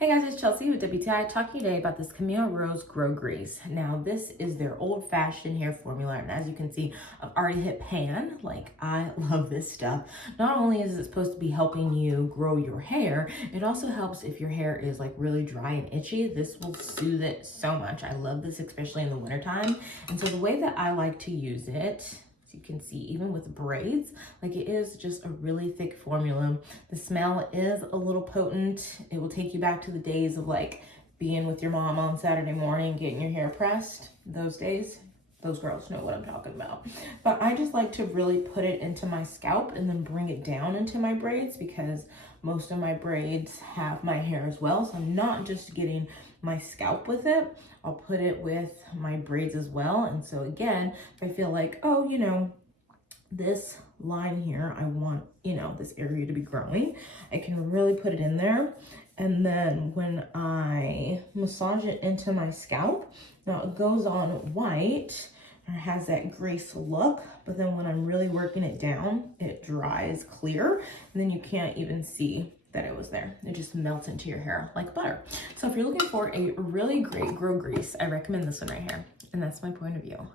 Hey guys, it's Chelsea with WTI talking today about this Camille Rose Grow Grease. Now this is their old-fashioned hair formula, and as you can see, I've already hit pan. Like, I love this stuff. Not only is it supposed to be helping you grow your hair, it also helps if your hair is like really dry and itchy. This will soothe it so much. I love this, especially in the wintertime. And so the way that I like to use it, you can see even with braids, like it is just a really thick formula. The smell is a little potent. It will take you back to the days of like being with your mom on Saturday morning, getting your hair pressed. Those days, those girls know what I'm talking about. But I just like to really put it into my scalp and then bring it down into my braids, because most of my braids have my hair as well. So I'm not just getting my scalp with it, I'll put it with my braids as well. And so again, if I feel like, oh, you know, this line here, I want, you know, this area to be growing, I can really put it in there. And then when I massage it into my scalp, now it goes on white, and it has that grease look, but then when I'm really working it down, it dries clear, and then you can't even see that it was there. It just melts into your hair like butter. So if you're looking for a really great grow grease, I recommend this one right here. And that's my point of view.